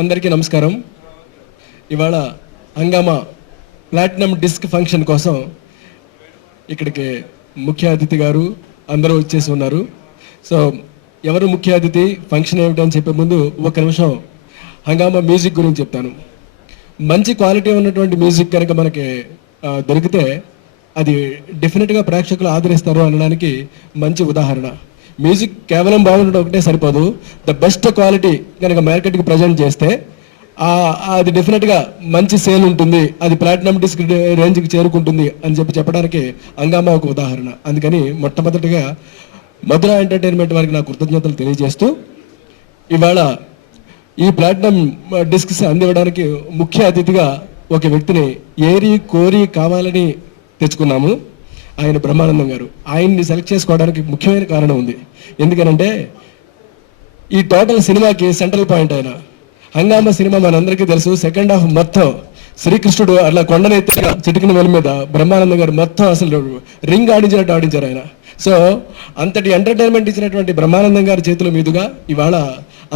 అందరికీ నమస్కారం. ఇవాళ హంగామా ప్లాటినం డిస్క్ ఫంక్షన్ కోసం ఇక్కడికి ముఖ్య అతిథి గారు అందరూ వచ్చేసి ఉన్నారు. సో ఎవరు ముఖ్య అతిథి, ఫంక్షన్ ఏమిటని చెప్పే ముందు ఒక నిమిషం హంగామా మ్యూజిక్ గురించి చెప్తాను. మంచి క్వాలిటీ ఉన్నటువంటి మ్యూజిక్ కనుక మనకి దొరికితే అది డెఫినెట్గా ప్రేక్షకులు ఆదరిస్తారు అనడానికి మంచి ఉదాహరణ. మ్యూజిక్ కేవలం బాగుండడం ఒకటే సరిపోదు, ద బెస్ట్ క్వాలిటీ కనుక మార్కెట్కి ప్రజెంట్ చేస్తే అది డెఫినెట్గా మంచి సేల్ ఉంటుంది, అది ప్లాటినం డిస్క్ రేంజ్కి చేరుకుంటుంది అని చెప్పడానికి హంగామా ఒక ఉదాహరణ. అందుకని మొట్టమొదటిగా మధుర ఎంటర్టైన్మెంట్ వారికి నా కృతజ్ఞతలు తెలియజేస్తూ ఇవాళ ఈ ప్లాటినం డిస్క్స్ అందివ్వడానికి ముఖ్య అతిథిగా ఒక వ్యక్తిని ఏరి కోరి కావాలని తెచ్చుకున్నాము. ఆయన బ్రహ్మానందం గారు. ఆయన్ని సెలెక్ట్ చేసుకోవడానికి ముఖ్యమైన కారణం ఉంది. ఎందుకనంటే ఈ టోటల్ సినిమాకి సెంట్రల్ పాయింట్ ఆయన. హంగామా సినిమా మనందరికీ తెలుసు, సెకండ్ హాఫ్ మొత్తం శ్రీకృష్ణుడు అట్లా కొండనెత్తి చిటికిన వెల మీద బ్రహ్మానందం గారు మొత్తం అసలు రింగ్ ఆడించినట్టు ఆడించారు ఆయన. సో అంతటి ఎంటర్టైన్మెంట్ ఇచ్చినటువంటి బ్రహ్మానందం గారి చేతుల మీదుగా ఇవాళ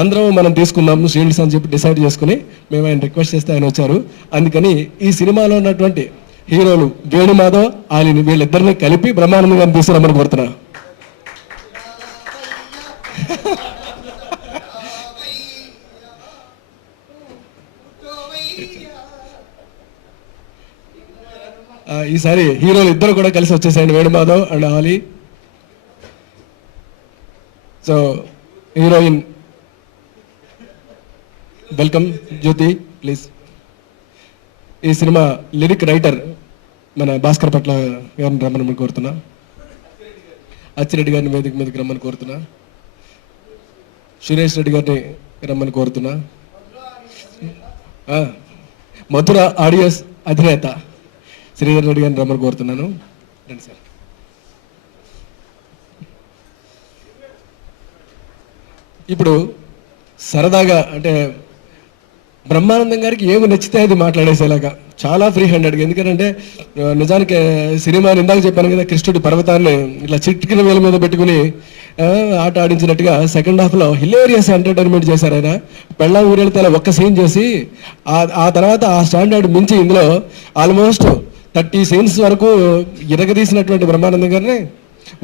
అందరం మనం తీసుకున్నాము షీల్డ్స్ అని చెప్పి డిసైడ్ చేసుకుని మేము ఆయన రిక్వెస్ట్ చేస్తే ఆయన వచ్చారు. అందుకని ఈ సినిమాలో ఉన్నటువంటి హీరోలు వేణుమాధవ్, ఆలిని వీళ్ళిద్దరిని కలిపి బ్రహ్మానందం గారిని తీసుకురామని కోరుతున్నా. ఈసారి హీరోలు ఇద్దరు కూడా కలిసి వచ్చేసాయండి, Venumadhav and Ali. So heroine welcome Jyothi please. ఈ సినిమా లిరిక్ రైటర్ మన భాస్కర్ పట్ల గారిని రమ్మని కోరుతున్నా. అచ్చిరెడ్డి గారిని వేదిక మీదకి రమ్మని కోరుతున్నా. సురేష్ రెడ్డి గారిని రమ్మని కోరుతున్నా. మధుర ఆడియోస్ అధినేత శ్రీధర్ రెడ్డి గారిని రమ్మని కోరుతున్నాను. రండి సార్. ఇప్పుడు సరదాగా అంటే బ్రహ్మానందం గారికి ఏమి నచ్చితే అది మాట్లాడేసేలాగా చాలా ఫ్రీ హ్యాండెడ్గా. ఎందుకంటే నిజానికి సినిమాని ఇందాక చెప్పాను కదా, కృష్ణుడి పర్వతాన్ని ఇట్లా చిట్కిన వేల మీద పెట్టుకుని ఆట ఆడించినట్టుగా సెకండ్ హాఫ్లో హిలేరియస్ ఎంటర్టైన్మెంట్ చేశారు ఆయన. పెళ్ళాం ఊరెళ్తే అలా ఒక్క సీన్ చేసి ఆ తర్వాత ఆ స్టాండర్డ్ మించి ఇందులో ఆల్మోస్ట్ 30 సీన్స్ వరకు ఇరగదీసినటువంటి బ్రహ్మానందం గారిని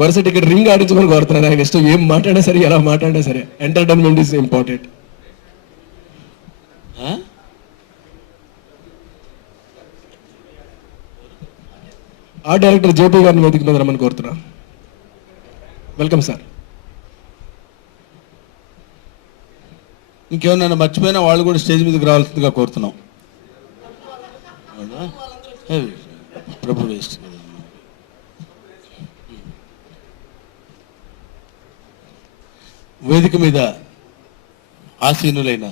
వరుస టికెట్ రింగ్ ఆడించుకొని కోరుతున్నాను. ఆయన ఇష్టం ఏం మాట్లాడినా సరే, ఎలా మాట్లాడినా సరే, ఎంటర్టైన్మెంట్ ఈజ్ ఇంపార్టెంట్. ఆ డైరెక్టర్ జేపీ గారిని వేదిక మీద రమ్మని కోరుతున్నా. Welcome sir. ఇంకేమన్నా మర్చిపోయినా వాళ్ళు కూడా స్టేజ్ మీదకి రావాల్సిందిగా కోరుతున్నాం. ప్రభు వేస్ట్. వేదిక మీద ఆసీనులైన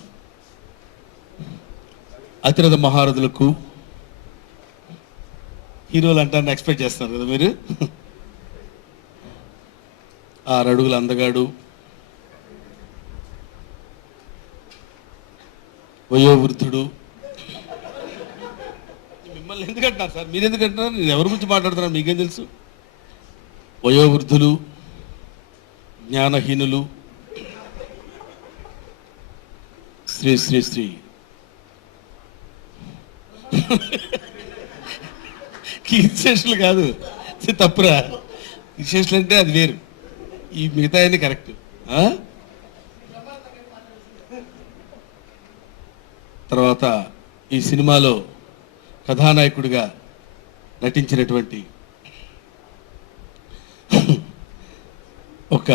అతిరథ మహారథులకు, హీరోలు అంటారని ఎక్స్పెక్ట్ చేస్తున్నారు కదా మీరు. 6 అడుగుల అందగాడు, వయోవృద్ధుడు. మిమ్మల్ని ఎందుకంటున్నారు సార్? మీరు ఎందుకంటున్నారు? నేను ఎవరి గురించి మాట్లాడుతున్నాను మీకేం తెలుసు? వయోవృద్ధులు, జ్ఞానహీనులు, శ్రీ శ్రీ శ్రీ కీర్తిశేషులు కాదు, తప్పురా. కీర్తిశేషులు అంటే అది వేరు, ఈ మిగతా అన్ని కరెక్ట్. తర్వాత ఈ సినిమాలో కథానాయకుడిగా నటించినటువంటి ఒక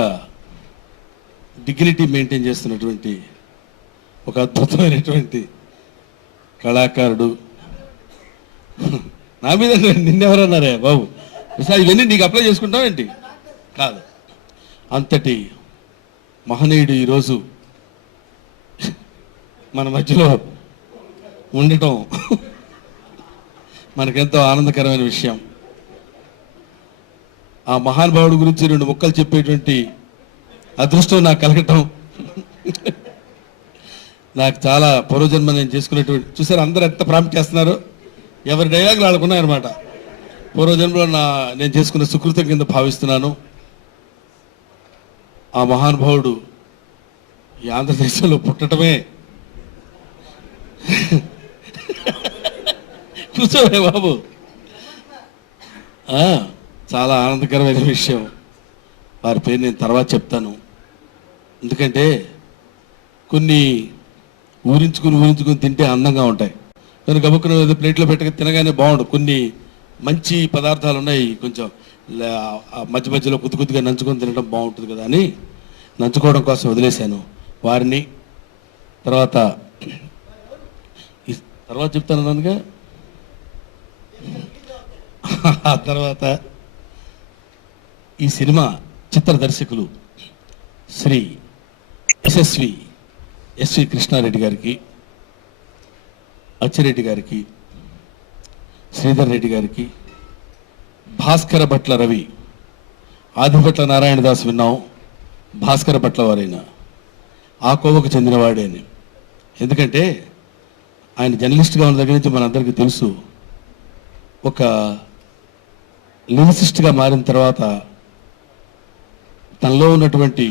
డిగ్నిటీ మెయింటైన్ చేస్తున్నటువంటి ఒక అద్భుతమైనటువంటి కళాకారుడు. నా మీద నిన్నెవరన్నారే బాబు, సార్ ఇవన్నీ నీకు అప్లై చేసుకుంటావేంటి? కాదు, అంతటి మహనీయుడు ఈరోజు మన మధ్యలో ఉండటం మనకెంతో ఆనందకరమైన విషయం. ఆ మహానుభావుడి గురించి 2 ముక్కలు చెప్పేటువంటి అదృష్టం నాకు కలగటం నాకు చాలా పూర్వజన్మ నేను చేసుకునేటువంటి. చూసారు అందరూ ఎంత ప్రాంప్ట్ చేస్తున్నారు, ఎవరి డైలాగులు వాళ్ళకున్నాయన్నమాట. పూర్వజన్మలో నేను చేసుకున్న సుకృతం కింద భావిస్తున్నాను. ఆ మహానుభావుడు ఈ ఆంధ్రదేశంలో పుట్టడమే కూర్చోవే బాబు. ఆ, చాలా ఆనందకరమైన విషయం. వారి పేరు నేను తర్వాత చెప్తాను. ఎందుకంటే కొన్ని ఊరించుకుని తింటే అందంగా ఉంటాయి. కొన్ని గబుక్కున ఏదో ప్లేట్లో పెట్టక తినగానే బాగుండు. కొన్ని మంచి పదార్థాలు ఉన్నాయి, కొంచెం మధ్య మధ్యలో కొద్దిగా నంచుకొని తినడం బాగుంటుంది కదా అని నంచుకోవడం కోసం వదిలేశాను వారిని. తర్వాత చెప్తాను నన్నుగా. ఆ తర్వాత ఈ సినిమా చిత్ర దర్శకులు శ్రీ ఎస్వి కృష్ణారెడ్డి గారికి, అచ్చిరెడ్డి గారికి, శ్రీధర్ రెడ్డి గారికి, భాస్కర భట్ల రవి, ఆదిభట్ల నారాయణదాస్ విన్నాం, భాస్కర భట్ల వారైన ఆ కోవకు చెందినవాడే అని. ఎందుకంటే ఆయన జర్నలిస్ట్గా ఉన్న దగ్గర నుంచి మనందరికీ తెలుసు. ఒక లిరిసిస్ట్గా మారిన తర్వాత తనలో ఉన్నటువంటి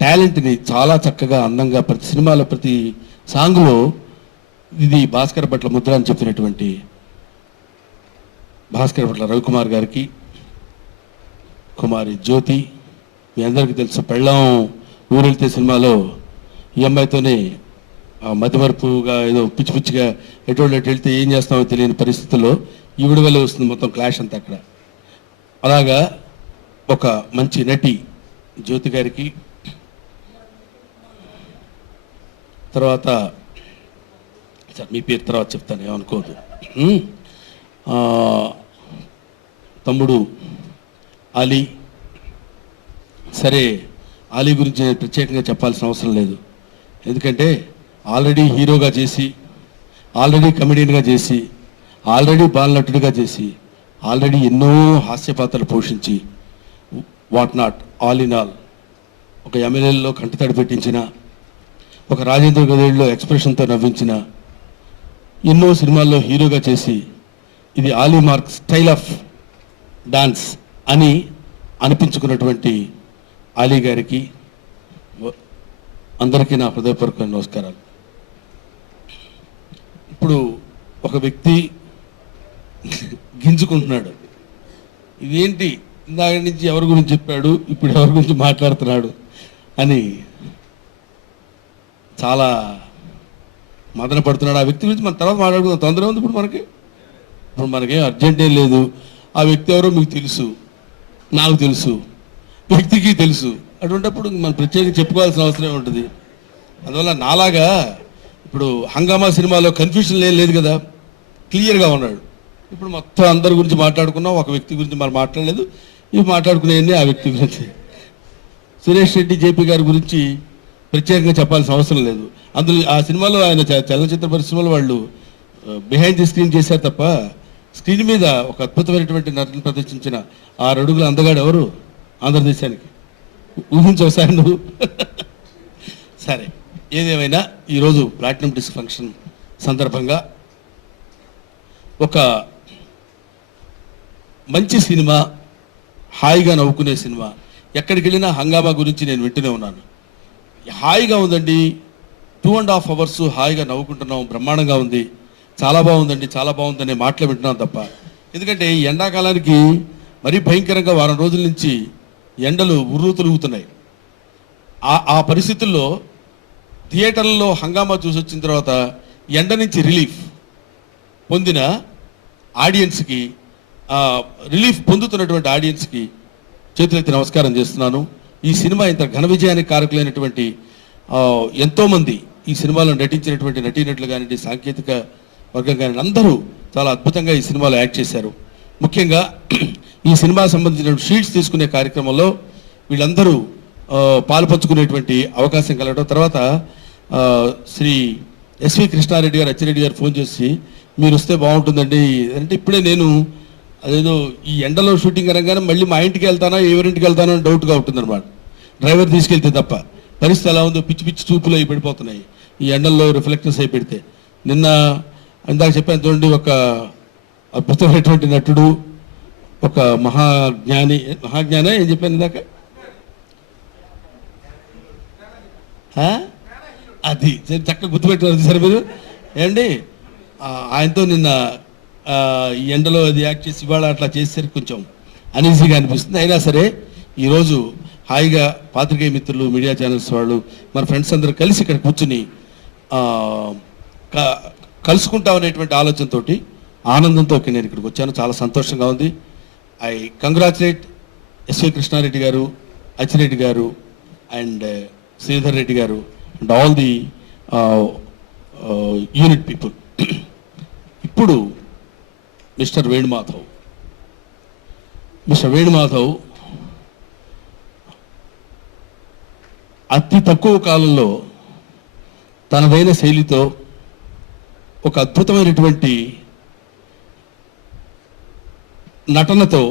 టాలెంట్ని చాలా చక్కగా అందంగా ప్రతి సినిమాలో ప్రతి సాంగ్లో ఇది భాస్కర్ భట్ల ముద్ర అని చెప్పినటువంటి భాస్కర్ భట్ల రవికుమార్ గారికి, కుమారి జ్యోతి, మీ అందరికీ తెలుసు పెళ్ళాం ఊరెళ్తే సినిమాలో ఈ అమ్మాయితోనే మధ్యమరుపుగా ఏదో పిచ్చి పిచ్చిగా ఎటువంటి వెళ్తే ఏం చేస్తామో తెలియని పరిస్థితుల్లో ఈవిడ వల్ల వస్తుంది మొత్తం క్లాష్ అంతా అక్కడ. అలాగా ఒక మంచి నటి జ్యోతి గారికి, తర్వాత సార్ మీ పేరు తర్వాత చెప్తాను ఏమనుకోదు, తమ్ముడు అలీ. సరే, అలీ గురించి నేను ప్రత్యేకంగా చెప్పాల్సిన అవసరం లేదు. ఎందుకంటే ఆల్రెడీ హీరోగా చేసి, ఆల్రెడీ కమెడియన్గా చేసి, ఆల్రెడీ బాలనటుడిగా చేసి, ఆల్రెడీ ఎన్నో హాస్య పాత్రలు పోషించి, what not, all in all, ఒక ఎమ్మెల్యేలో కంటితడి పెట్టించిన, ఒక రాజేంద్ర గదేళ్ళలో ఎక్స్ప్రెషన్తో నవ్వించిన, ఎన్నో సినిమాల్లో హీరోగా చేసి ఇది Ali mark style of dance అని అనిపించుకున్నటువంటి అలీ గారికి అందరికీ నా హృదయపూర్వక నమస్కారాలు. ఇప్పుడు ఒక వ్యక్తి గింజుకుంటున్నాడు, ఇదేంటి ఇందాక నుంచి ఎవరి గురించి చెప్పాడు, ఇప్పుడు ఎవరి గురించి మాట్లాడుతున్నాడు అని చాలా మదన పడుతున్నాడు. ఆ వ్యక్తి గురించి మన తర్వాత మాట్లాడుకుందాం, తొందర ఉంది. ఇప్పుడు మనకేం అర్జెంట్ ఏం లేదు. ఆ వ్యక్తి ఎవరో మీకు తెలుసు, నాకు తెలుసు, వ్యక్తికి తెలుసు. అటువంటిప్పుడు మనం ప్రత్యేకంగా చెప్పుకోవాల్సిన అవసరం ఉంటుంది. అందువల్ల నాలాగా ఇప్పుడు హంగామా సినిమాలో కన్ఫ్యూజన్ లేదు కదా, క్లియర్గా ఉన్నాడు. ఇప్పుడు మొత్తం అందరి గురించి మాట్లాడుకున్నాం, ఒక వ్యక్తి గురించి మనం మాట్లాడలేదు. ఇవి మాట్లాడుకునేవన్నీ ఆ వ్యక్తి గురించి. సురేష్ రెడ్డి జేపీ గారి గురించి ప్రత్యేకంగా చెప్పాల్సిన అవసరం లేదు. అందులో ఆ సినిమాలో ఆయన చలనచిత్ర పరిశ్రమలో వాళ్ళు బిహైండ్ ది స్క్రీన్ చేశారు తప్ప, స్క్రీన్ మీద ఒక అద్భుతమైనటువంటి నటన ప్రదర్శించిన 6 అడుగుల అందగాడు ఎవరు ఆంధ్రదేశానికి? ఊహించవసారి నువ్వు. సరే, ఏదేమైనా ఈరోజు ప్లాటినం డిస్క్ ఫంక్షన్ సందర్భంగా ఒక మంచి సినిమా, హాయిగా నవ్వుకునే సినిమా. ఎక్కడికి వెళ్ళినా హంగామా గురించి నేను వింటూనే ఉన్నాను. హాయిగా ఉందండి, 2.5 hours హాయిగా నవ్వుకుంటున్నాం, బ్రహ్మాండంగా ఉంది, చాలా బాగుందండి, చాలా బాగుందనే మాటలు వింటున్నాం తప్ప. ఎందుకంటే ఈ ఎండాకాలానికి మరీ భయంకరంగా వారం రోజుల నుంచి ఎండలు ఉర్రూతలుగుతున్నాయి. ఆ పరిస్థితుల్లో థియేటర్లలో హంగామా చూసి వచ్చిన తర్వాత ఎండ నుంచి రిలీఫ్ పొందిన ఆడియన్స్కి, రిలీఫ్ పొందుతున్నటువంటి ఆడియన్స్కి చేతులెత్తి నమస్కారం చేస్తున్నాను. ఈ సినిమా ఇంత ఘన విజయానికి కారకులైనటువంటి ఎంతోమంది ఈ సినిమాలో నటించినటువంటి నటీనటులు కానివ్వండి, సాంకేతిక వర్గం కానివ్వండి, అందరూ చాలా అద్భుతంగా ఈ సినిమాలో యాక్ట్ చేశారు. ముఖ్యంగా ఈ సినిమా సంబంధించిన షీట్స్ తీసుకునే కార్యక్రమంలో వీళ్ళందరూ పాలుపంచుకునేటువంటి అవకాశం కలగడం. తర్వాత శ్రీ ఎస్వి కృష్ణారెడ్డి గారు, అచ్చిరెడ్డి గారు ఫోన్ చేసి మీరు వస్తే బాగుంటుందండి అంటే, ఇప్పుడే నేను అదేదో ఈ ఎండలో షూటింగ్ అనగానే మళ్ళీ మా ఇంటికి వెళ్తానా ఎవరింటికి వెళ్తానో అని డౌట్గా ఉంటుందన్నమాట. డ్రైవర్ తీసుకెళ్తే తప్ప. పరిస్థితి ఎలా ఉందో, పిచ్చి పిచ్చి చూపులు అయి పడిపోతున్నాయి ఈ ఎండల్లో, రిఫ్లెక్టర్స్ అయి పెడితే. నిన్న ఇందాక చెప్పాను చూడండి, ఒక అద్భుతమైనటువంటి నటుడు, ఒక మహాజ్ఞాని ఏం చెప్పాను ఇందాక, అది సరే, చక్కగా గుర్తుపెట్టుకోవాలి సార్ మీరు. ఏమండి ఆయనతో నిన్న ఈ ఎండలో అది యాక్ట్ చేసి ఇవాళ అట్లా చేసేసరికి కొంచెం అనీజీగా అనిపిస్తుంది. అయినా సరే ఈరోజు హాయిగా పాత్రికేయ మిత్రులు, మీడియా ఛానల్స్ వాళ్ళు, మన ఫ్రెండ్స్ అందరూ కలిసి ఇక్కడ కూర్చుని కలుసుకుంటాం అనేటువంటి ఆలోచనతో ఆనందంతో నేను ఇక్కడికి వచ్చాను. చాలా సంతోషంగా ఉంది. ఐ కంగ్రాచులేట్ ఎస్వి కృష్ణారెడ్డి గారు, అచ్చిరెడ్డి గారు అండ్ శ్రీధర్ రెడ్డి గారు and all the unit people. ఇప్పుడు మిస్టర్ వేణుమాధవ్ అతి తక్కువ కాలంలో తనదైన శైలితో ఒక అద్భుతమైనటువంటి నటనతో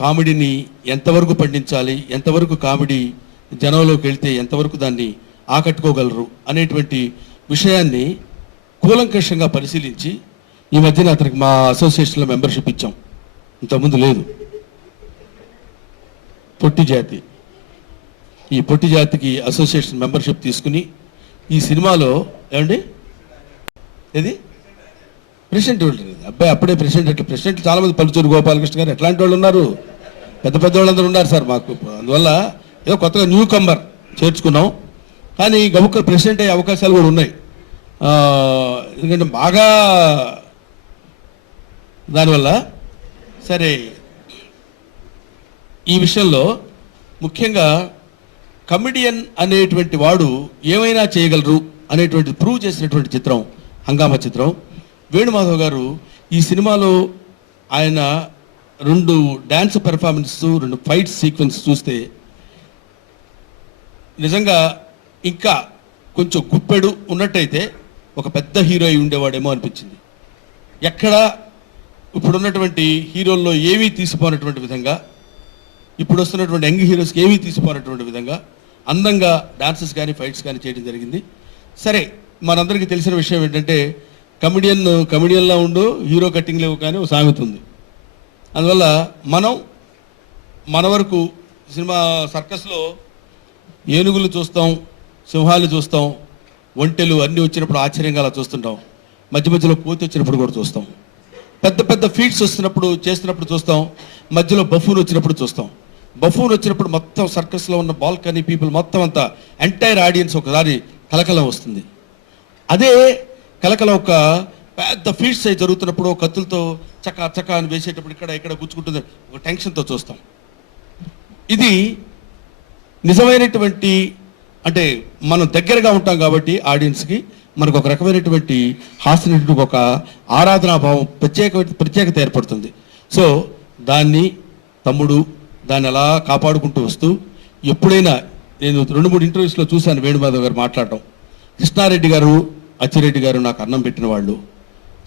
కామెడీని ఎంతవరకు పండించాలి, ఎంతవరకు కామెడీ జనంలోకి వెళ్తే ఎంతవరకు దాన్ని ఆకట్టుకోగలరు అనేటువంటి విషయాన్ని కూలంకషంగా పరిశీలించి ఈ మధ్యన అతనికి మా అసోసియేషన్లో మెంబర్షిప్ ఇచ్చాం. ఇంతకుముందు లేదు. ఈ పొట్టి జాతికి అసోసియేషన్ మెంబర్షిప్ తీసుకుని ఈ సినిమాలో ఏమండి ఏది ప్రెసిడెంట్ ఉంటుంది. అబ్బాయి అప్పుడే ప్రెసిడెంట్ చాలామంది, పలుచూరు గోపాలకృష్ణ గారు ఎట్లాంటి వాళ్ళు ఉన్నారు, పెద్ద వాళ్ళందరూ ఉన్నారు సార్ మాకు. అందువల్ల ఏదో కొత్తగా న్యూ కంబర్ చేర్చుకున్నాం. కానీ గబుక్క ప్రెసిడెంట్ అయ్యే అవకాశాలు కూడా ఉన్నాయి. ఎందుకంటే బాగా దానివల్ల సరే ఈ విషయంలో ముఖ్యంగా కమెడియన్ అనేటువంటి వాడు ఏమైనా చేయగలరు అనేటువంటి ప్రూవ్ చేసినటువంటి చిత్రం హంగామా చిత్రం. వేణుమాధవ్ గారు ఈ సినిమాలో ఆయన 2 డ్యాన్స్ పెర్ఫార్మెన్స్, 2 ఫైట్ సీక్వెన్స్ చూస్తే నిజంగా ఇంకా కొంచెం గుప్పెడు ఉన్నట్టయితే ఒక పెద్ద హీరో అయి ఉండేవాడేమో అనిపించింది. ఎక్కడ ఇప్పుడున్నటువంటి హీరోల్లో ఏమీ తీసిపోనటువంటి విధంగా, ఇప్పుడు వస్తున్నటువంటి యంగ్ హీరోస్కి ఏమీ తీసిపోనటువంటి విధంగా అందంగా డాన్సెస్ కానీ ఫైట్స్ కానీ చేయడం జరిగింది. సరే, మనందరికీ తెలిసిన విషయం ఏంటంటే కమెడియన్లా ఉండు, హీరో కట్టింగ్ లేవు కానీ ఒక సామెత ఉంది. అందువల్ల మన వరకు సినిమా సర్కస్లో ఏనుగులు చూస్తాం, సింహాలు చూస్తాం, ఒంటెలు అన్నీ వచ్చినప్పుడు ఆశ్చర్యంగా అలా చూస్తుంటాం. మధ్యలో కోతి వచ్చినప్పుడు కూడా చూస్తాం. పెద్ద ఫీట్స్ చేస్తున్నప్పుడు చూస్తాం. మధ్యలో బఫూన్ వచ్చినప్పుడు చూస్తాం. బఫూన్ వచ్చినప్పుడు మొత్తం సర్కస్లో ఉన్న బాల్కనీ పీపుల్ మొత్తం అంతా ఎంటైర్ ఆడియన్స్ ఒకసారి కలకలం వస్తుంది. అదే కలకలం ఒక పెద్ద ఫీట్స్ అయి జరుగుతున్నప్పుడు కత్తులతో చక్క అని వేసేటప్పుడు ఇక్కడ గుచ్చుకుంటుంది, ఒక టెన్షన్తో చూస్తాం. ఇది నిజమైనటువంటి, అంటే మనం దగ్గరగా ఉంటాం కాబట్టి ఆడియన్స్కి మనకు ఒక రకమైనటువంటి హాస్యనటుడికి ఒక ఆరాధనాభావం, ప్రత్యేకత ఏర్పడుతుంది. సో దాన్ని అలా కాపాడుకుంటూ వస్తూ, ఎప్పుడైనా నేను 2-3 ఇంటర్వ్యూస్లో చూశాను వేణుమాధవ్ గారు మాట్లాడటం. కృష్ణారెడ్డి గారు, అచ్చిరెడ్డి గారు నాకు అన్నం పెట్టిన వాళ్ళు,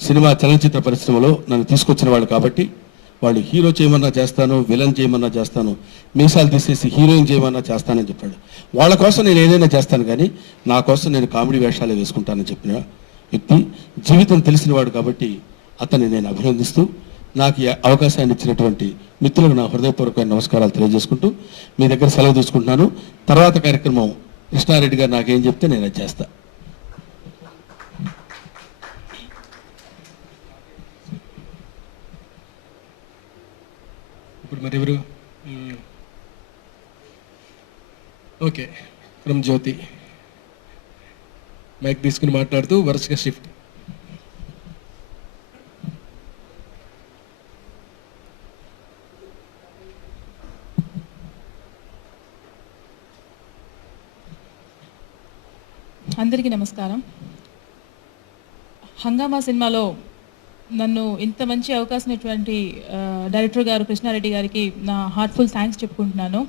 సినిమా చలనచిత్ర పరిశ్రమలో నన్ను తీసుకొచ్చిన వాళ్ళు కాబట్టి వాళ్ళు హీరో చేయమన్నా చేస్తాను, విలన్ చేయమన్నా చేస్తాను, మీసాలు తీసేసి హీరోయిన్ చేయమన్నా చేస్తానని చెప్పాడు. వాళ్ళ కోసం నేను ఏదైనా చేస్తాను, కానీ నా కోసం నేను కామెడీ వేషాలే వేసుకుంటానని చెప్పిన వ్యక్తి, జీవితం తెలిసినవాడు కాబట్టి అతన్ని నేను అభినందిస్తూ, నాకు ఈ అవకాశాన్ని ఇచ్చినటువంటి మిత్రులకు నా హృదయపూర్వకమైన నమస్కారాలు తెలియజేసుకుంటూ మీ దగ్గర సెలవు తీసుకుంటున్నాను. తర్వాత కార్యక్రమం కృష్ణారెడ్డి గారు నాకేం చెప్తే నేను అది చేస్తా. ఇప్పుడు మరి ఎవరు? ఓకే, ఫ్రమ్ జ్యోతి మైక్ తీసుకుని మాట్లాడుతూ వరుసగా షిఫ్ట్. అందరికీ నమస్కారం. హంగామా సినిమాలో నన్ను ఇంత మంచి అవకాశం ఇచ్చినటువంటి డైరెక్టర్ గారు కృష్ణారెడ్డి గారికి నా హార్ట్ఫుల్ థ్యాంక్స్ చెప్పుకుంటున్నాను.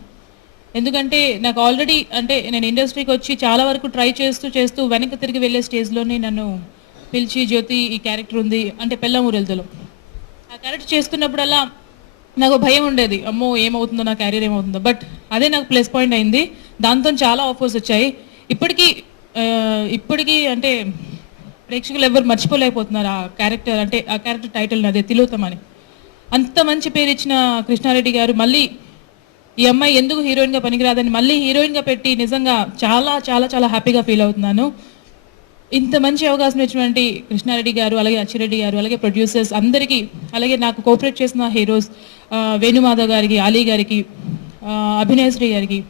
ఎందుకంటే నాకు ఆల్రెడీ, అంటే నేను ఇండస్ట్రీకి వచ్చి చాలా వరకు ట్రై చేస్తూ వెనక్కి తిరిగి వెళ్ళే స్టేజ్లోనే నన్ను పిలిచి, జ్యోతి ఈ క్యారెక్టర్ ఉంది అంటే పెళ్ళమూరెల్తలో ఆ క్యారెక్టర్ చేస్తున్నప్పుడల్లా నాకు భయం ఉండేది, అమ్మో ఏమవుతుందో, నా క్యారియర్ ఏమవుతుందో. బట్ అదే నాకు ప్లస్ పాయింట్ అయింది. దాంతో చాలా ఆఫర్స్ వచ్చాయి. ఇప్పటికీ అంటే ప్రేక్షకులు ఎవరు మర్చిపోలేకపోతున్నారు ఆ క్యారెక్టర్, అంటే ఆ క్యారెక్టర్ టైటిల్ అదే తిలోత్తమ అని. అంత మంచి పేరు ఇచ్చిన కృష్ణారెడ్డి గారు మళ్ళీ ఈ అమ్మాయి ఎందుకు హీరోయిన్గా పనికిరాదని మళ్ళీ హీరోయిన్గా పెట్టి నిజంగా చాలా చాలా చాలా హ్యాపీగా ఫీల్ అవుతున్నాను. ఇంత మంచి అవకాశం ఇచ్చినటువంటి కృష్ణారెడ్డి గారు, అలాగే అచ్చిరెడ్డి గారు, అలాగే ప్రొడ్యూసర్స్ అందరికీ, అలాగే నాకు కోఆపరేట్ చేసిన హీరోస్ వేణుమాధవ్ గారికి, అలీ గారికి, అభినయశ్రీ గారికి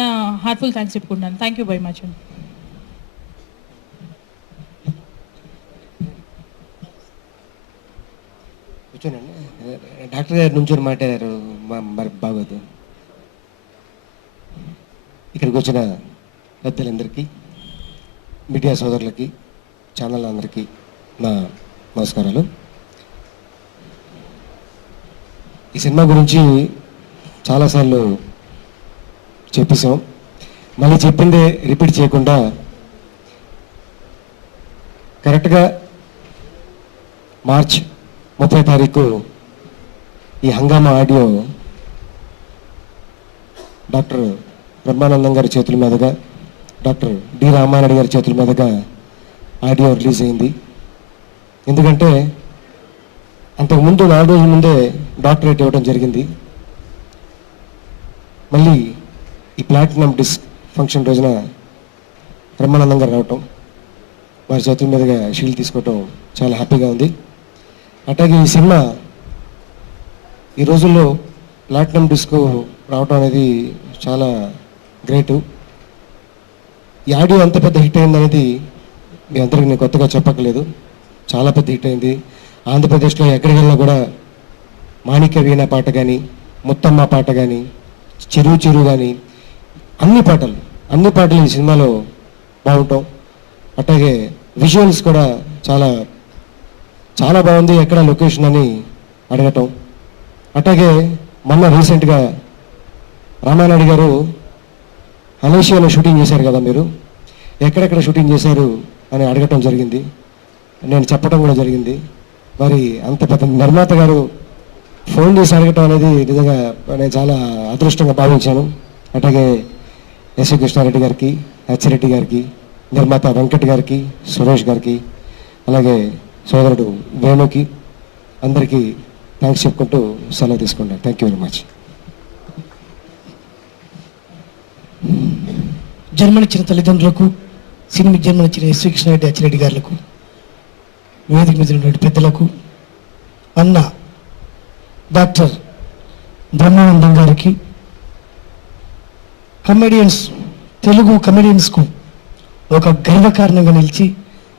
నా హార్ట్ఫుల్ థ్యాంక్స్ చెప్పుకుంటున్నాను. థ్యాంక్ యూ వెరీ మచ్ అండి. కూర్చోనండి. డాక్టర్ గారి నుంచి మాట్లాడారు, మరి బాగోదు. ఇక్కడికి వచ్చిన పెద్దలందరికీ, మీడియా సోదరులకి, ఛానల్ అందరికీ నా నమస్కారాలు. ఈ సినిమా గురించి చాలాసార్లు చెప్పేసాం, మళ్ళీ చెప్పిందే రిపీట్ చేయకుండా కరెక్ట్గా మార్చ్ 30 తారీఖు ఈ హంగామా ఆడియో డాక్టర్ బ్రహ్మానందం గారి చేతుల మీదుగా, డాక్టర్ డి రామానాయుడు గారి చేతుల మీదుగా ఆడియో రిలీజ్ అయింది. ఎందుకంటే అంతకుముందు 4 రోజుల ముందే డాక్టరేట్ ఇవ్వడం జరిగింది. మళ్ళీ ఈ ప్లాటినం డిస్క్ ఫంక్షన్ రోజున బ్రహ్మానందం గారు రావటం, వారి చేతుల మీదుగా షీల్డ్ తీసుకోవటం చాలా హ్యాపీగా ఉంది. అట్లాగే ఈ సినిమా ఈ రోజుల్లో ప్లాటినం డిస్క్ రావటం అనేది చాలా గ్రేటు. ఈ ఆడియో అంత పెద్ద హిట్ అయింది అనేది మీ అందరికీ నేను కొత్తగా చెప్పక్కలేదు. చాలా పెద్ద హిట్ అయింది. ఆంధ్రప్రదేశ్లో ఎక్కడికి వెళ్ళినా కూడా మాణిక్య వీణ పాట కానీ, ముత్తమ్మ పాట కానీ, చెరువు చెరువు కానీ, అన్ని పాటలు ఈ సినిమాలో బాగుంటాం. అట్లాగే విజువల్స్ కూడా చాలా చాలా బాగుంది, ఎక్కడ లొకేషన్ అని అడగటం. అట్లాగే మొన్న రీసెంట్గా రామానాయుడు గారు మలేషియాలో షూటింగ్ చేశారు కదా, మీరు ఎక్కడెక్కడ షూటింగ్ చేశారు అని అడగటం జరిగింది. నేను చెప్పడం కూడా జరిగింది. మరి అంత పెద్ద నిర్మాత గారు ఫోన్ చేసి అడగటం అనేది నిజంగా నేను చాలా అదృష్టంగా భావించాను. అట్లాగే ఎస్వి కృష్ణారెడ్డి గారికి, అచ్చిరెడ్డి గారికి, నిర్మాత వెంకట్ గారికి, సురేష్ గారికి, అలాగే సోదరుడు వేణుకి, అందరికీ థ్యాంక్స్ చెప్పుకుంటూ సెలవు తీసుకుంటాను. Thank you very much. జన్మనిచ్చిన తల్లిదండ్రులకు, సినిమా జన్మనిచ్చిన ఎస్వి కృష్ణారెడ్డి, అచ్చిరెడ్డి గారులకు, వేదిక మీద ఉన్నటువంటి పెద్దలకు, అన్న డాక్టర్ బ్రహ్మానందం గారికి, తెలుగు కమెడియన్స్కు ఒక గర్వకారణంగా నిలిచి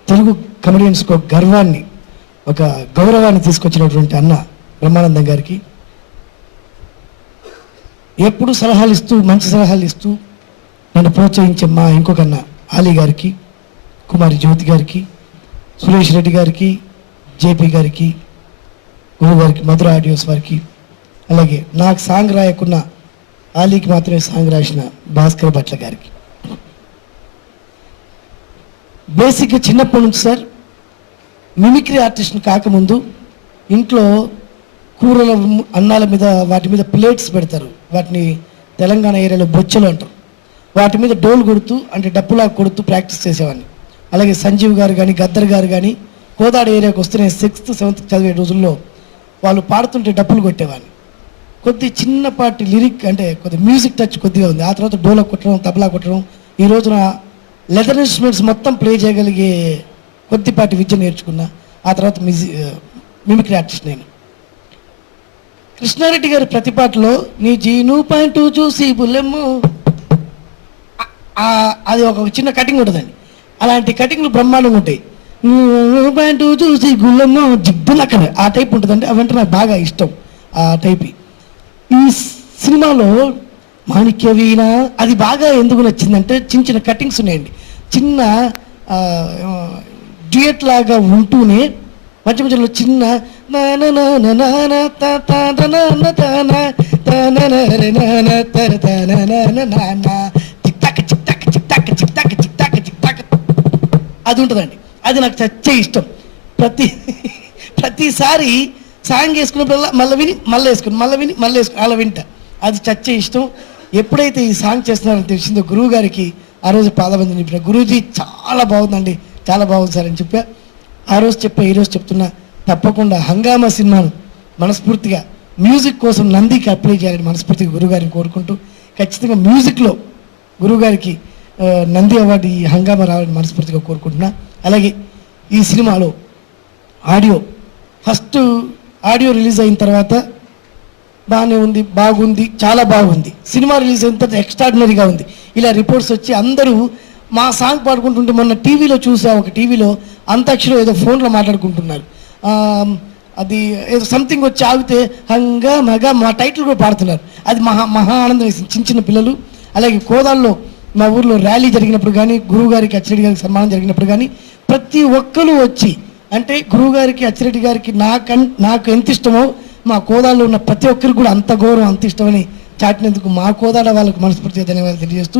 తెలుగు కమెడియన్స్కు ఒక గర్వాన్ని, ఒక గౌరవాన్ని తీసుకొచ్చినటువంటి అన్న బ్రహ్మానందం గారికి, ఎప్పుడు మంచి సలహాలు ఇస్తూ నన్ను ప్రోత్సహించే మా ఇంకొక అన్న ఆలీ గారికి, కుమారి జ్యోతి గారికి, సురేష్ రెడ్డి గారికి, జేపీ గారికి, గురువు గారికి, మధుర ఆడియోస్ వారికి, అలాగే నాకు సాంగ్ రాయకున్న ఆలీకి మాత్రమే సాంగ్ రాసిన భాస్కర్ భట్ల గారికి. బేసిక్గా చిన్నప్పటి నుంచి సార్ మిమిక్రీ ఆర్టిస్ట్ని కాకముందు ఇంట్లో కూరల అన్నాల మీద వాటి మీద ప్లేట్స్ పెడతారు, వాటిని తెలంగాణ ఏరియాలో బొచ్చలు అంటారు. వాటి మీద డోలు కొడుతూ, అంటే డప్పులా కొడుతూ ప్రాక్టీస్ చేసేవాడిని. అలాగే సంజీవ్ గారు కానీ, గద్దర్ గారు కానీ కోదాడ ఏరియాకి వస్తే నేను 6th 7th చదివే రోజుల్లో వాళ్ళు పాడుతుంటే డప్పులు కొట్టేవాడిని. కొద్ది చిన్నపాటి లిరిక్, అంటే కొద్ది మ్యూజిక్ టచ్ కొద్దిగా ఉంది. ఆ తర్వాత డోలా కొట్టడం, తబలా కొట్టడం, ఈ రోజున లెదర్ ఇన్స్ట్రుమెంట్స్ మొత్తం ప్లే చేయగలిగే కొద్దిపాటి విద్య నేర్చుకున్నా. ఆ తర్వాత మిమిక్రీ ఆర్టిస్ట్ నేను. కృష్ణారెడ్డి గారి ప్రతి పాటలో నీ జీను పాయింట్ చూసి బుల్లెమ్ము, అది ఒక చిన్న కటింగ్ ఉంటుందండి. అలాంటి కటింగ్లు బ్రహ్మాండంగా ఉంటాయి. పాయింట్ చూసి గుల్లెమ్మో జిగ్గులక్కడ ఆ టైప్ ఉంటుందండి. అవంటే నాకు బాగా ఇష్టం ఆ టైప్. ఈ సినిమాలో మాణిక్య వీణ అది బాగా ఎందుకు నచ్చిందంటే చిన్న చిన్న కటింగ్స్ ఉన్నాయండి. చిన్న డ్యూయట్ లాగా ఉంటూనే మధ్య మధ్యలో చిన్న అది ఉంటుందండి. అది నాకు చచ్చే ఇష్టం. ప్రతిసారి సాంగ్ వేసుకున్నప్పుడల్లా మళ్ళీ విని మళ్ళీ వేసుకుని, మళ్ళీ విని మళ్ళీ వేసుకుని అలా వింటా. అది చచ్చే ఇష్టం. ఎప్పుడైతే ఈ సాంగ్ చేస్తున్నారని తెలిసిందో గురువు గారికి ఆ రోజు పాదబంధం చెప్పిన, గురూజీ చాలా బాగుందండి, చాలా బాగుంది సార్ అని చెప్పా. ఆ రోజు చెప్పా, ఈరోజు చెప్తున్నా, తప్పకుండా హంగామా సినిమాను మనస్ఫూర్తిగా మ్యూజిక్ కోసం నందికి అప్లై చేయాలని మనస్ఫూర్తిగా గురుగారిని కోరుకుంటూ, ఖచ్చితంగా మ్యూజిక్లో గురుగారికి నంది అవార్డు ఈ హంగామా రావాలని మనస్ఫూర్తిగా కోరుకుంటున్నా. అలాగే ఈ సినిమాలో ఫస్ట్ ఆడియో రిలీజ్ అయిన తర్వాత బాగానే ఉంది, బాగుంది, చాలా బాగుంది. సినిమా రిలీజ్ అయిన తర్వాత ఎక్స్ట్రాడినరీగా ఉంది. ఇలా రిపోర్ట్స్ వచ్చి అందరూ మా సాంగ్ పాడుకుంటుంటే మొన్న టీవీలో చూసా, ఒక టీవీలో అంతాక్షరి ఏదో ఫోన్లో మాట్లాడుకుంటున్నారు. అది ఏదో సంథింగ్ వచ్చి ఆగితే హంగామగా మా టైటిల్ కూడా పాడుతున్నారు. అది మహా ఆనందం వేసింది చిన్న చిన్న పిల్లలు. అలాగే కోదాల్లో మా ఊర్లో ర్యాలీ జరిగినప్పుడు కానీ, గురువుగారికి అచ్చిరెడ్డి గారికి సన్మానం జరిగినప్పుడు కానీ ప్రతి ఒక్కరు వచ్చి, అంటే గురువుగారికి అచ్చిరెడ్డి గారికి నాకు ఎంత ఇష్టమో మా కోదాల్లో ఉన్న ప్రతి ఒక్కరికి కూడా అంత గౌరవం, అంత ఇష్టమని చాటినందుకు మా కోదాడ వాళ్ళకు మనస్ఫూర్తిగా ధన్యవాదాలు తెలియజేస్తూ,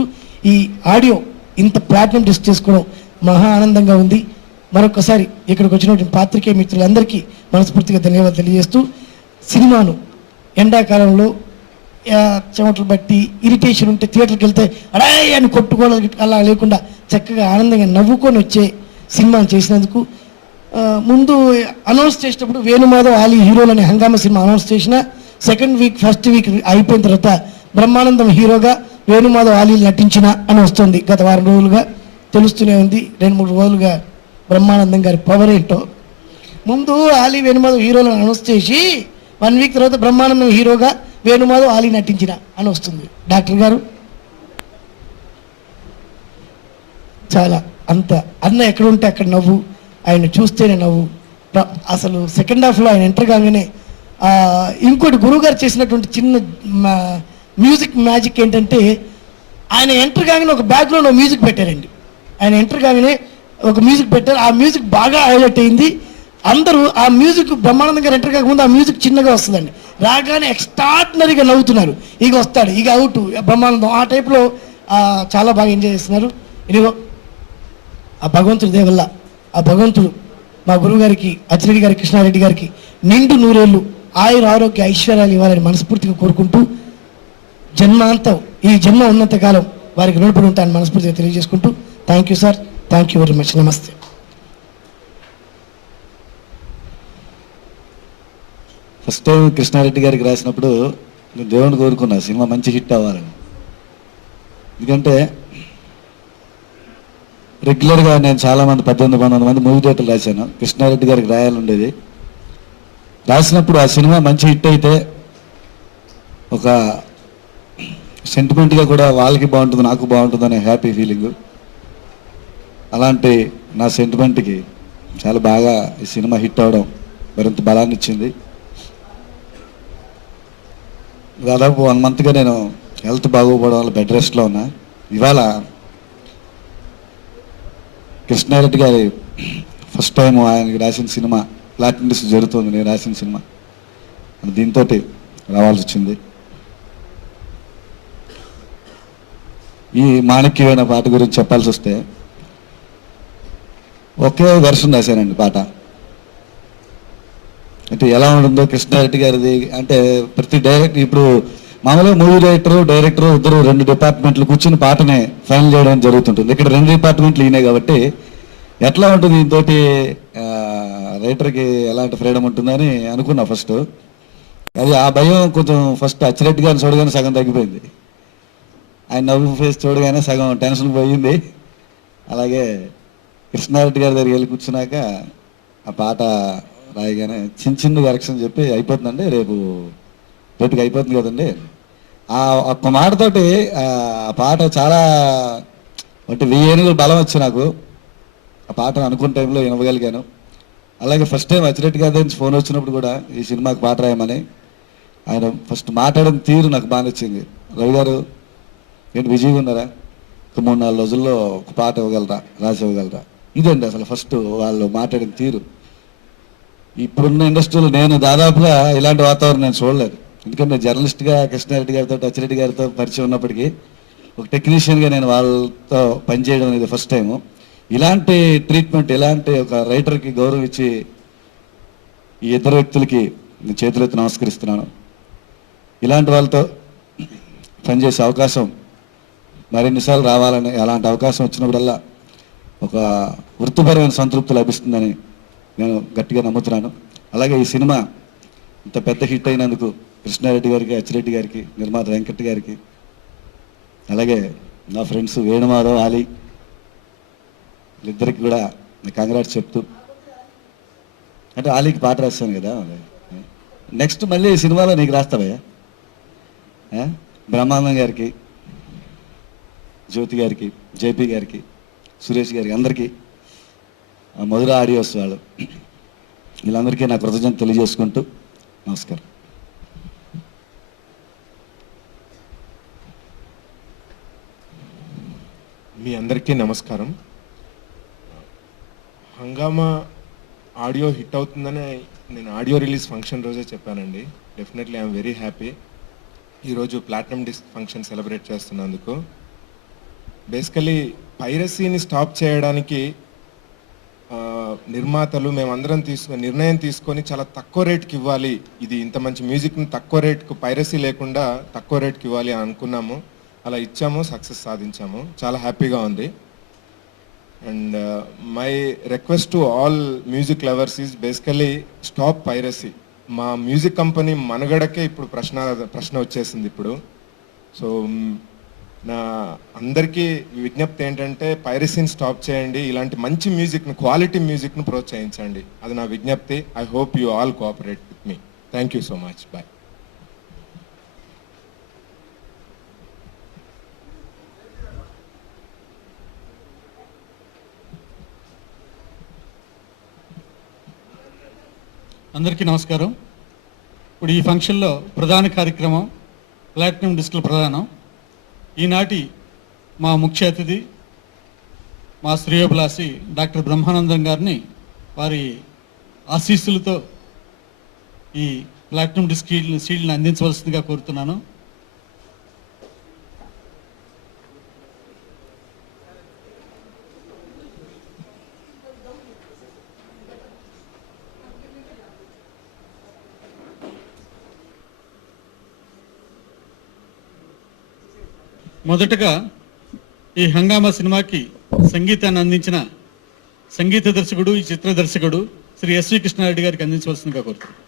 ఈ ఆడియో ఇంత ప్లాటినం డిస్క్ చేసుకోవడం మహా ఆనందంగా ఉంది. మరొకసారి ఇక్కడికి వచ్చినటువంటి పాత్రికేయ మిత్రులందరికీ మనస్ఫూర్తిగా ధన్యవాదాలు తెలియజేస్తూ, సినిమాను ఎండాకాలంలో చెమటలు బట్టి ఇరిటేషన్ ఉంటే థియేటర్కి వెళ్తే అడాయ్ అని కొట్టుకోవాలి అలా లేకుండా చక్కగా ఆనందంగా నవ్వుకొని వచ్చే సినిమాను చేసినందుకు, ముందు అనౌన్స్ చేసినప్పుడు వేణుమాధవ్ ఆలీ హీరోలని హంగామా సినిమా అనౌన్స్ చేసిన సెకండ్ వీక్ ఫస్ట్ వీక్ అయిపోయిన తర్వాత బ్రహ్మానందం హీరోగా వేణుమాధవ్ ఆలీ నటించిన అని వస్తుంది. గత వారం రోజులుగా తెలుస్తూనే ఉంది. 2-3 రోజులుగా బ్రహ్మానందం గారి పవర్ ఏంటో. ముందు ఆలీ వేణుమాధవ్ హీరోలను అనౌన్స్ చేసి 1 వీక్ తర్వాత బ్రహ్మానందం హీరోగా వేణుమాధవ్ ఆలీ నటించిన అని వస్తుంది. డాక్టర్ గారు చాలా అంత అన్న ఎక్కడ ఉంటే అక్కడ నవ్వు, ఆయన చూస్తేనే నవ్వు. అసలు సెకండ్ హాఫ్లో ఆయన ఎంటర్ కాగానే ఇంకోటి గురువుగారు చేసినటువంటి చిన్న మ్యూజిక్ మ్యాజిక్ ఏంటంటే, ఆయన ఎంటర్ కాగానే ఒక బ్యాక్గ్రౌండ్ మ్యూజిక్ పెట్టారండి. ఆయన ఎంటర్ కాగానే ఒక మ్యూజిక్ పెట్టారు. ఆ మ్యూజిక్ బాగా హైలైట్ అయింది. అందరూ ఆ మ్యూజిక్ బ్రహ్మానందం గారు ఎంటర్ కాకముందు ఆ మ్యూజిక్ చిన్నగా వస్తుందండి, రాగానే ఎక్స్ట్రాడినరీగా నవ్వుతున్నారు. ఇక వస్తాడు, ఇక అవుట్ బ్రహ్మానందం, ఆ టైప్లో చాలా బాగా ఎంజాయ్ చేస్తున్నారు. ఇదిగో ఆ భగవంతుడి దయ వల్ల ఆ భగవంతుడు మా గురువు గారికి అచ్చిరెడ్డి గారికి కృష్ణారెడ్డి గారికి నిండు నూరేళ్ళు ఆయుర ఆరోగ్య ఐశ్వర్యాలు ఇవ్వాలని మనస్ఫూర్తిగా కోరుకుంటూ, జన్మాంతం ఈ జన్మ ఉన్నంత కాలం వారికి రుణపడి ఉంటానని మనస్ఫూర్తిగా తెలియజేసుకుంటూ, thank you sir, thank you very much, నమస్తే. ఫస్ట్ టైం కృష్ణారెడ్డి గారికి రాసినప్పుడు నేను దేవుని కోరుకున్నా సినిమా మంచి హిట్ అవ్వాలని. ఎందుకంటే రెగ్యులర్గా నేను చాలామంది 18-19 మంది మూవీ డేటలు రాశాను. కృష్ణారెడ్డి గారికి రాయాలండేది. రాసినప్పుడు ఆ సినిమా మంచి హిట్ అయితే ఒక సెంటిమెంట్గా కూడా వాళ్ళకి బాగుంటుంది, నాకు బాగుంటుంది అనే హ్యాపీ ఫీలింగు. అలాంటి నా సెంటిమెంట్కి చాలా బాగా ఈ సినిమా హిట్ అవ్వడం మరింత బలాన్ని ఇచ్చింది. దాదాపు 1 మంత్గా నేను హెల్త్ బాగోపోవడం వల్ల బెడ్ రెస్ట్లో ఉన్నా. ఇవాళ కృష్ణారెడ్డి గారి ఫస్ట్ టైం ఆయనకి రాసిన సినిమా ప్లాటినం డిస్క్ జరుగుతుంది, నేను రాసిన సినిమా, దీంతో రావాల్సి వచ్చింది. ఈ మాణిక్యమైన పాట గురించి చెప్పాల్సి వస్తే ఒకే వెర్షన్ రాశానండి పాట. అంటే ఎలా ఉంటుందో కృష్ణారెడ్డి గారిది అంటే ప్రతి ఇప్పుడు మామూలుగా మూవీ డైరెక్టర్ ఇద్దరు 2 డిపార్ట్మెంట్లు కూర్చుని పాటనే ఫైనల్ చేయడం జరుగుతుంటుంది. ఇక్కడ 2 డిపార్ట్మెంట్లు ఈయనే కాబట్టి ఎట్లా ఉంటుంది దీంతోటి రైటర్కి ఎలాంటి ఫ్రీడమ్ ఉంటుందని అనుకున్నా ఫస్ట్. అది ఆ భయం కొంచెం ఫస్ట్ అచ్చిరెడ్డి గారిని చూడగానే సగం తగ్గిపోయింది. ఆయన నవ్వు ఫేస్ చూడగానే సగం టెన్షన్ పోయింది. అలాగే కృష్ణారెడ్డి గారి దగ్గరికి వెళ్ళి కూర్చున్నాక ఆ పాట రాయగానే చిన్న కరెక్షన్ చెప్పి అయిపోతుందండి, రేపుకి అయిపోతుంది కదండి. ఆ ఒక్క మాటతోటి ఆ పాట చాలా అంటే 1000 ఏనుగులు బలం వచ్చి నాకు ఆ పాట అనుకున్న టైంలో వినగలిగాను. అలాగే ఫస్ట్ టైం అచ్చిరెడ్డి గారి నుంచి ఫోన్ వచ్చినప్పుడు కూడా ఈ సినిమాకి పాట రాయమని ఆయన ఫస్ట్ మాట్లాడిన తీరు నాకు బాగా నచ్చింది. రవి గారు ఏంటి బిజీగా ఉన్నారా, ఒక 3-4 రోజుల్లో ఒక పాట ఇవ్వగలరా, రాసి ఇవ్వగలరా, ఇదండి అసలు ఫస్ట్ వాళ్ళు మాట్లాడిన తీరు. ఇప్పుడున్న ఇండస్ట్రీలో నేను దాదాపుగా ఇలాంటి వాతావరణం నేను చూడలేదు. ఎందుకంటే జర్నలిస్ట్గా కృష్ణారెడ్డి గారితో అచ్చిరెడ్డి గారితో పరిచయం ఉన్నప్పటికీ ఒక టెక్నీషియన్గా నేను వాళ్ళతో పనిచేయడం అనేది ఫస్ట్ టైము. ఇలాంటి ట్రీట్మెంట్, ఇలాంటి ఒక రైటర్కి గౌరవం ఇచ్చి ఈ ఇద్దరు వ్యక్తులకి నేను చేతులెత్తి నమస్కరిస్తున్నాను. ఇలాంటి వాళ్ళతో పనిచేసే అవకాశం మరిన్నిసార్లు రావాలని, అలాంటి అవకాశం వచ్చినప్పుడల్లా ఒక వృత్తిపరమైన సంతృప్తి లభిస్తుందని నేను గట్టిగా నమ్ముతున్నాను. అలాగే ఈ సినిమా ఇంత పెద్ద హిట్ అయినందుకు కృష్ణారెడ్డి గారికి, అచ్చిరెడ్డి గారికి, నిర్మాత వెంకట్ గారికి, అలాగే నా ఫ్రెండ్స్ వేణుమాధవ్, ఆలీ వీళ్ళిద్దరికి కూడా కంగ్రాట్స్ చెప్తూ, అంటే ఆలీకి పాట రాస్తాను కదా, నెక్స్ట్ మళ్ళీ సినిమాలో నీకు రాస్తావయ్యా. బ్రహ్మానందం గారికి, జ్యోతి గారికి, జేపీ గారికి, సురేష్ గారికి, అందరికీ, మధుర ఆడియోస్ వాళ్ళు, వీళ్ళందరికీ నా కృతజ్ఞత తెలియజేసుకుంటూ నమస్కారం. మీ అందరికీ నమస్కారం. హంగామా ఆడియో హిట్ అవుతుందని నేను ఆడియో రిలీజ్ ఫంక్షన్ రోజే చెప్పానండి. డెఫినెట్లీ ఐఎమ్ వెరీ హ్యాపీ ఈరోజు ప్లాటినం డిస్క్ ఫంక్షన్ సెలబ్రేట్ చేస్తున్నందుకు. బేసికలీ పైరసీని స్టాప్ చేయడానికి నిర్మాతలు మేమందరం నిర్ణయం తీసుకొని చాలా తక్కువ రేట్కి ఇవ్వాలి, ఇది ఇంత మంచి మ్యూజిక్ని తక్కువ రేట్కు, పైరసీ లేకుండా తక్కువ రేట్కి ఇవ్వాలి అని అనుకున్నాము. అలా ఇచ్చాము, సక్సెస్ సాధించాము, చాలా హ్యాపీగా ఉంది. And my request to all music lovers is basically stop piracy. మా మ్యూజిక్ కంపెనీ మనుగడకే ఇప్పుడు ప్రశ్న వచ్చేసింది ఇప్పుడు. సో నా అందరికీ విజ్ఞప్తి ఏంటంటే పైరసీని స్టాప్ చేయండి, ఇలాంటి మంచి మ్యూజిక్ను, క్వాలిటీ మ్యూజిక్ను ప్రోత్సహించండి, అది నా విజ్ఞప్తి. I hope you all cooperate with me. Thank you so much. Bye. అందరికీ నమస్కారం. ఇప్పుడు ఈ ఫంక్షన్లో ప్రధాన కార్యక్రమం ప్లాటినం డిస్కుల ప్రదానం. ఈనాటి మా ముఖ్య అతిథి, మా శ్రేయోభిలాషి డాక్టర్ బ్రహ్మానందం గారిని వారి ఆశీస్సులతో ఈ ప్లాటినం డిస్క్ షీల్డ్ని అందించవలసిందిగా కోరుతున్నాను. మొదటగా ఈ హంగామా సినిమాకి సంగీతాన్ని అందించిన సంగీత దర్శకుడు, ఈ చిత్ర దర్శకుడు శ్రీ ఎస్వి కృష్ణారెడ్డి గారికి అందించవలసిందిగా కోరుతున్నాను.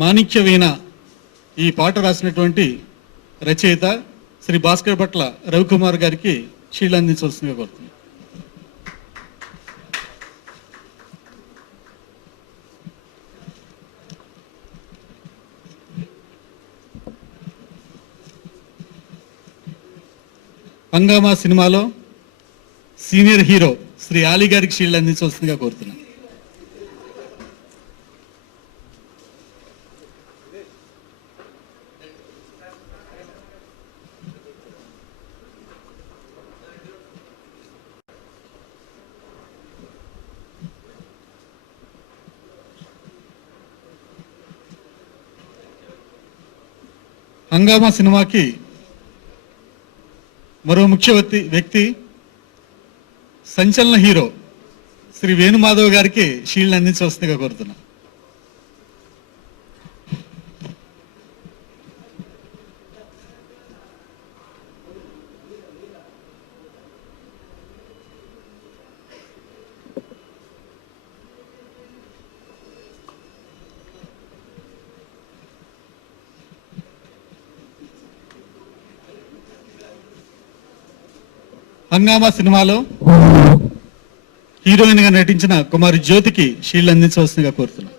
మాణిక్య వీణ ఈ పాట రాసినటువంటి రచయిత శ్రీ భాస్కర్ భట్ల రవికుమార్ గారికి షీల్డ్ అందించవలసిందిగా కోరుతున్నాను. హంగామా సినిమాలో సీనియర్ హీరో శ్రీ ఆలీ గారికి షీల్డ్ అందించవలసిందిగా కోరుతున్నాను. హంగామా సినిమాకి మరో ముఖ్య వ్యక్తి సంచలన హీరో శ్రీ వేణుమాధవ్ గారికి షీల్డ్ అందించవలసిందిగా కోరుతున్నాను. హంగామా సినిమాలో హీరోయిన్ గా నటించిన కుమారి జ్యోతికి షీల్డ్ అందించవలసిందిగా కోరుతున్నాను.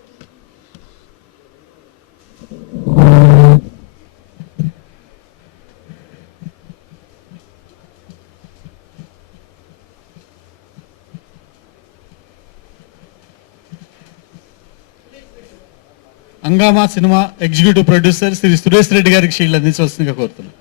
Hungama cinema executive producer Shri Suresh Reddy గారికి షీల్డ్ అందించవలసిందిగా కోరుతున్నాను.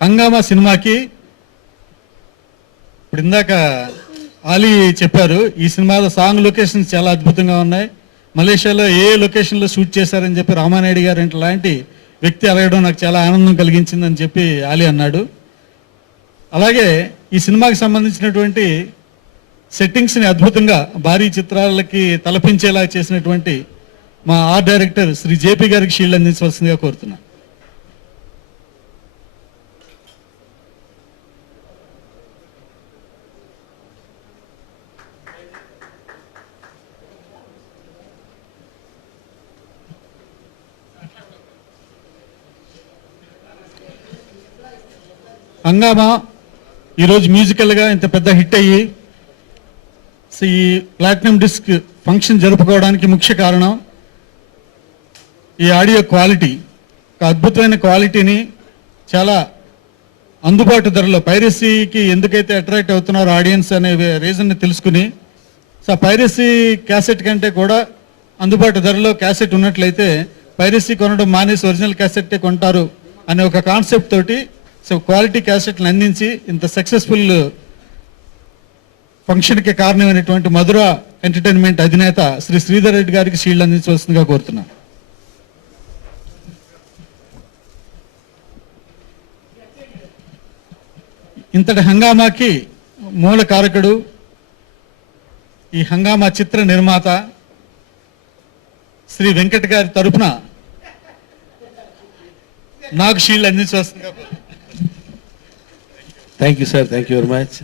హంగామా సినిమాకి ఇప్పుడు ఇందాక ఆలీ చెప్పారు, ఈ సినిమాలో సాంగ్ లొకేషన్స్ చాలా అద్భుతంగా ఉన్నాయి. మలేషియాలో ఏ లొకేషన్లో షూట్ చేశారని చెప్పి రామానాయుడు గారు లాంటి వ్యక్తి అడగడం నాకు చాలా ఆనందం కలిగించిందని చెప్పి ఆలీ అన్నాడు. అలాగే ఈ సినిమాకి సంబంధించినటువంటి సెట్టింగ్స్ని అద్భుతంగా భారీ చిత్రాలకి తలపించేలా చేసినటువంటి మా ఆర్ట్ డైరెక్టర్ శ్రీ జేపీ గారికి షీల్డ్ అందించవలసిందిగా కోరుతున్నా. హంగామా ఈరోజు మ్యూజికల్గా ఇంత పెద్ద హిట్ అయ్యి ఈ ప్లాటినం డిస్క్ ఫంక్షన్ జరుపుకోవడానికి ముఖ్య కారణం ఈ ఆడియో క్వాలిటీ. ఒక అద్భుతమైన క్వాలిటీని చాలా అందుబాటు ధరలో, పైరసీకి ఎందుకైతే అట్రాక్ట్ అవుతున్నారో ఆడియన్స్ అనే రీజన్ని తెలుసుకుని, సో పైరసీ క్యాసెట్ కంటే కూడా అందుబాటు ధరలో క్యాసెట్ ఉన్నట్లయితే పైరసీ కొనడం మానేసి ఒరిజినల్ క్యాసెట్టే కొంటారు అనే ఒక కాన్సెప్ట్ తోటి సో క్వాలిటీ క్యాసెట్లను అందించి ఇంత సక్సెస్ఫుల్ ఫంక్షన్కి కారణమైనటువంటి మధుర ఎంటర్టైన్మెంట్ అధినేత శ్రీ శ్రీధర్ రెడ్డి గారికి షీల్డ్ అందించవలసిందిగా కోరుతున్నాను. ఇంతటి హంగామాకి మూల కారకుడు, ఈ హంగామా చిత్ర నిర్మాత శ్రీ వెంకట్ గారి తరపున నాకు షీల్డ్ అందించవలసిందిగా కోరుతున్నాను. Thank you sir, thank you very much.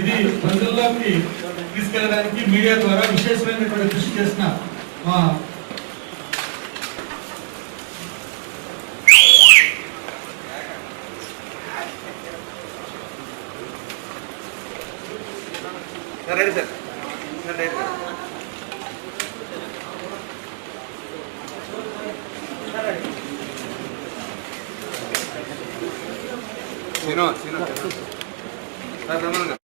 ఇది ప్రజల్లోకి తీసుకెళ్ళడానికి మీడియా ద్వారా విశేషమైనటువంటి కృషి చేసిన మా సీను సార్